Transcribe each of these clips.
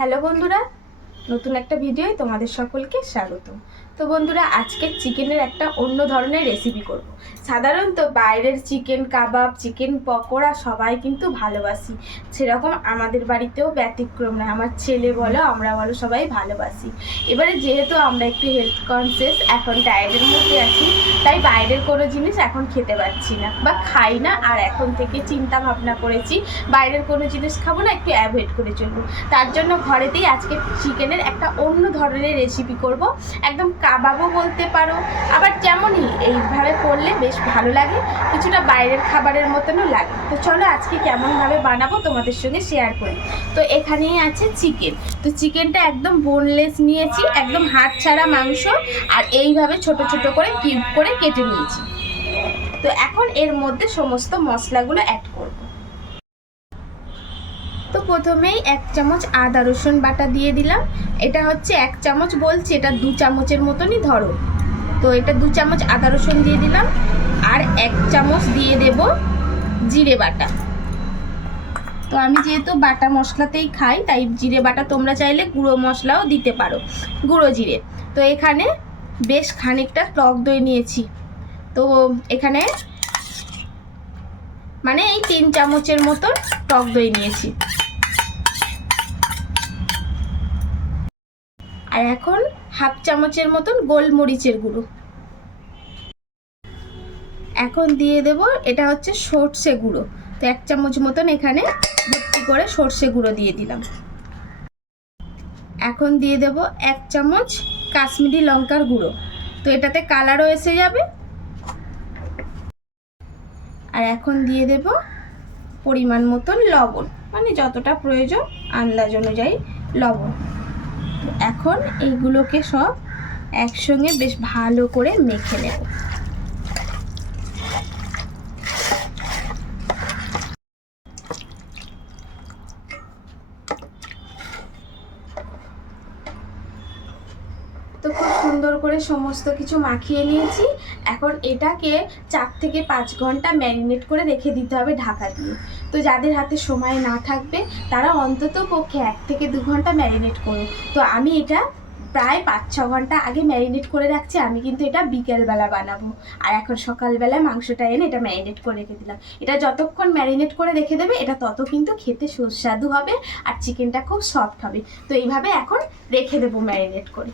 Hello বন্ধুরা, নতুন একটা ভিডিওয় তোমাদের সকলকে স্বাগত। তো বন্ধুরা, আজকে চিকেনের একটা অন্য ধরনের রেসিপি করব। সাধারণত বাইরের চিকেন কাবাব, চিকেন পকোড়া সবাই কিন্তু ভালোবাসি, সেরকম আমাদের বাড়িতেও ব্যতিক্রম নয়। আমার ছেলে বলো, আমরা বলো, সবাই ভালোবাসি। এবারে যেহেতু আমরা একটু হেলথ কনসিয়াস, এখন ডায়েটের মধ্যে আছি, তাই বাইরের কোনো জিনিস এখন খেতে পাচ্ছি না বা খাই না। আর এখন থেকে চিন্তা ভাবনা করেছি বাইরের কোনো জিনিস খাবো না, একটু অ্যাভয়েড করে চলবো। তার জন্য ঘরেতেই আজকে চিকেনের একটা অন্য ধরনের রেসিপি করব। একদম কাবাবও বলতে পারো, আবার যেমনই এইভাবে করলে বেশ ভালো লাগে, কিছুটা বাইরের খাবারের মতনও লাগে। তো চলো আজকে কেমনভাবে বানাবো তোমাদের সঙ্গে শেয়ার করি। তো এখানেই আছে চিকেন। তো চিকেনটা একদম বোনলেস নিয়েছি, একদম হাড় ছাড়া মাংস, আর এইভাবে ছোট ছোট করে কিউব করে কেটে নিয়েছি। তো এখন এর মধ্যে সমস্ত মশলাগুলো অ্যাড করব। তো প্রথমেই 1 চামচ আদা রসুন বাটা দিয়ে দিলাম। এটা হচ্ছে 1 চামচ বলছি, এটা 2 চামচের মতনই ধরো। তো এটা 2 চামচ আদা রসুন দিয়ে দিলাম, আর 1 চামচ দিয়ে দেব জিরে বাটা। তো আমি যেহেতু বাটা মশলাতেই খাই, তাই জিরে বাটা তোমরা চাইলে গুঁড়ো মশলাও দিতে পারো, গুঁড়ো জিরে। তো এখানে বেশ খানিকটা টক দই নিয়েছি। তো এখানে মানে এই 3 চামচের মতন টক দই নিয়েছি। আর এখন 1/2 চামচের মতন গোলমরিচের গুঁড়ো। এখন দিয়ে দেব, এটা হচ্ছে সর্ষে গুঁড়ো। তো 1 চামচ মতন এখানে ভর্তি করে সর্ষে গুঁড়ো দিয়ে দিলাম। এখন দিয়ে দেব 1 চামচ কাশ্মীরি লঙ্কার গুঁড়ো। তো এটাতে কালারও এসে যাবে। আর এখন দিয়ে দেব পরিমাণ মতন লবণ, মানে যতটা প্রয়োজন আন্দাজ অনুযায়ী লবণ। তো এখন এইগুলোকে সব একসঙ্গে বেশ ভালো করে মেখে নেব। তো খুব সুন্দর করে সমস্ত কিছু মাখিয়ে নিয়েছি। এখন এটাকে 4 থেকে 5 ঘন্টা ম্যারিনেট করে রেখে দিতে হবে ঢাকা দিয়ে। তো যাদের হাতে সময় না থাকবে তারা অন্তত পক্ষে 1 থেকে 2 ঘন্টা ম্যারিনেট করো। তো আমি এটা প্রায় 5-6 ঘন্টা আগে ম্যারিনেট করে রাখছি। আমি কিন্তু এটা বিকেলবেলা বানাবো, আর এখন সকালবেলায় মাংসটা এনে এটা ম্যারিনেট করে রেখে দিলাম। এটা যতক্ষণ ম্যারিনেট করে রেখে দেবে, এটা তত কিন্তু খেতে সুস্বাদু হবে আর চিকেনটা খুব সফট হবে। তো এইভাবে এখন রেখে দেবো ম্যারিনেট করে।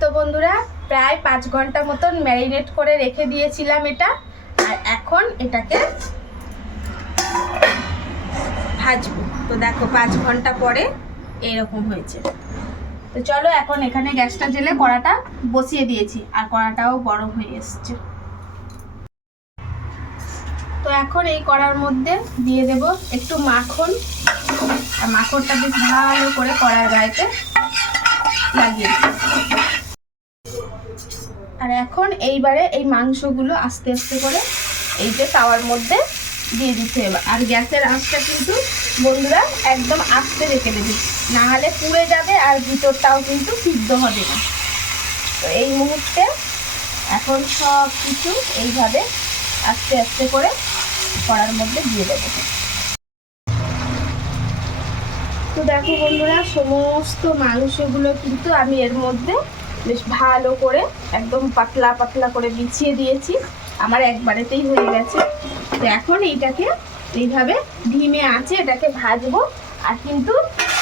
তো বন্ধুরা, প্রায় 5 ঘন্টা মতন ম্যারিনেট করে রেখে দিয়েছিলাম এটা। আর এখন এটাকে ভাজবো। তো দেখো 5 ঘন্টা পরে এইরকম হয়েছে। তো চলো এখন এখানে গ্যাসটা জ্বেলে কড়াটা বসিয়ে দিয়েছি, আর কড়াটাও গরম হয়ে এসছে। তো এখন এই কড়ার মধ্যে দিয়ে দেব একটু মাখন। আর মাখনটা বেশ ভালো করে কড়ার গায়েতে লাগিয়ে দেব। আর এখন এইবারে এই মাংসগুলো আস্তে আস্তে করে এই যে তাওয়ার মধ্যে দিয়ে দিতে হবে। আর গ্যাসের আঁচটা কিন্তু বন্ধুরা একদম আস্তে রেখে দেবে, না হলে পুড়ে যাবে আর ভিতরটাও কিন্তু সিদ্ধ হবে না। তো এই মুহূর্তে এখন সব কিছু এইভাবে আস্তে আস্তে করে কড়ার মধ্যে দিয়ে দেবো। তো দেখো বন্ধুরা, সমস্ত মাংসগুলো কিন্তু আমি এর মধ্যে বেশ ভালো করে একদম পাতলা পাতলা করে বিছিয়ে দিয়েছি। আমার একবারেতেই হয়ে গেছে। তো এখন এইটাকে এইভাবে ধিমে আঁচে এটাকে ভাজবো। আর কিন্তু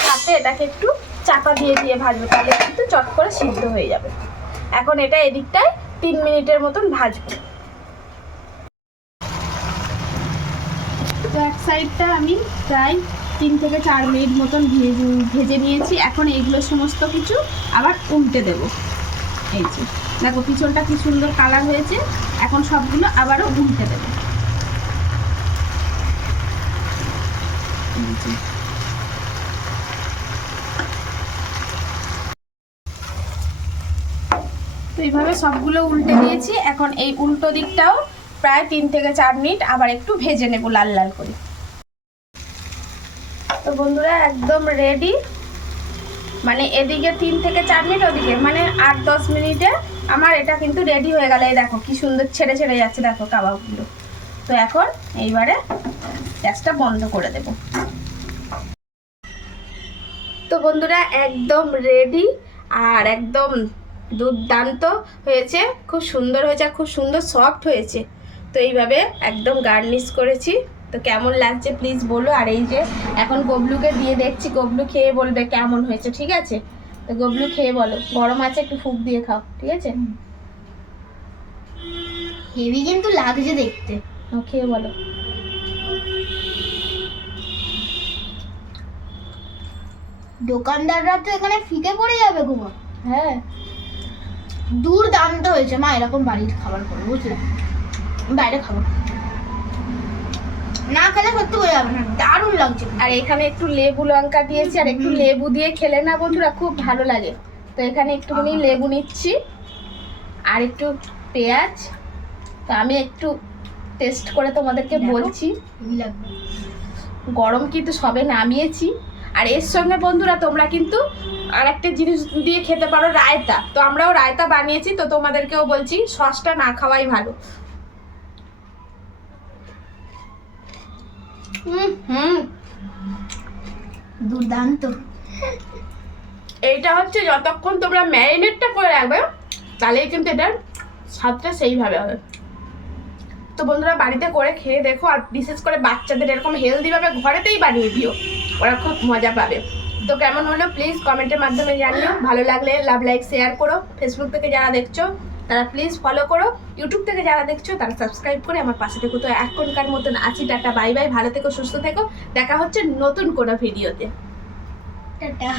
হাতে এটাকে একটু চাপা দিয়ে দিয়ে ভাজবো, তাহলে কিন্তু চট করে সিদ্ধ হয়ে যাবে। এখন এটা এদিকটায় 3 মিনিটের মতন ভাজবো। তো এক সাইডটা আমি প্রায় 3 থেকে 4 মিনিট মতন ভেজে নিয়েছি। এখন এইগুলো সমস্ত কিছু আবার উল্টে দেব। এই যে দেখো পিছনটা কি সুন্দর কালার হয়েছে। এখন সবগুলো আবারও উল্টে দেব। তো এইভাবে সবগুলো উল্টে দিয়েছি। এখন এই উল্টো দিকটাও প্রায় 3 থেকে 4 মিনিট আবার একটু ভেজে নেব লাল লাল করে। তো বন্ধুরা একদম রেডি, মানে এদিকে 3 থেকে 4 মিনিট, ওদিকে মানে 8-10 মিনিটে আমার এটা কিন্তু রেডি হয়ে গেল। এই দেখো কি সুন্দর ছেড়ে ছেড়ে যাচ্ছে, দেখো কাবাবগুলো। তো এখন এইবারে গ্যাসটা বন্ধ করে দেব। তো বন্ধুরা একদম রেডি আর একদম দুর্দান্ত হয়েছে, খুব সুন্দর হয়েছে আর খুব সুন্দর সফট হয়েছে। তো এইভাবে একদম গার্নিশ করেছি। তো কেমন লাগছে প্লিজ বলো। আর এই যে এখন গবলুকে দিয়ে দেখছি, গবলু খেয়ে বলবে কেমন হয়েছে, ঠিক আছে? তো গবলু খেয়ে বলো, গরম আছে একটু ফুক দিয়ে খাও, ঠিক আছে? হেভি কিন্তু লাগছে দেখতে। ও খেয়ে বলো। দোকানদাররা তো এখানে ফিকে পড়ে যাবে ঘুমো। হ্যাঁ দুর্দান্ত হয়েছে মা, এরকম বাড়ির খাবার করে বুঝলে, বাইরে খাবো না, খেলে সত্যি বোঝা যাবে না, দারুণ লাগছে। আর এখানে একটু লেবু লঙ্কা দিয়েছি, আর একটু লেবু দিয়ে খেলে না বন্ধুরা খুব ভালো লাগে। তো এখানে একটুখানি লেবু নিচ্ছি আর একটু পেঁয়াজ। তো আমি একটু টেস্ট করে তোমাদেরকে দেখো। বলছি। হেভি লাগবে। গরম কিন্তু সবে নামিয়েছি। আর এর সঙ্গে বন্ধুরা তোমরা কিন্তু আর একটা জিনিস দিয়ে খেতে পারো, রায়তা। তো আমরাও রায়তা বানিয়েছি, তো তোমাদেরকেও বলছি সসটা না খাওয়াই ভালো। দুর্দান্ত। এইটা হচ্ছে যতক্ষণ তোমরা ম্যারিনেটটা করে রাখবে তাহলেই কিন্তু এটার স্বাদটা সেইভাবে হবে। তো বন্ধুরা বাড়িতে করে খেয়ে দেখো, আর বিশেষ করে বাচ্চাদের এরকম হেলদিভাবে ঘরেতেই বানিয়ে দিও, ওরা খুব মজা পাবে। তো কেমন হলো প্লিজ কমেন্টের মাধ্যমে জানিও। ভালো লাগলে লাভ লাইক শেয়ার করো। ফেসবুক থেকে যারা দেখছো তারা প্লিজ ফলো করো। ইউটিউব থেকে যারা দেখছো তারা সাবস্ক্রাইব করে আমার পাশে থেকো। তো এখনকার মতন আছি, টাটা বাই বাই, ভালো থেকো সুস্থ থেকো, দেখা হচ্ছে নতুন কোনো ভিডিওতে। টাটা।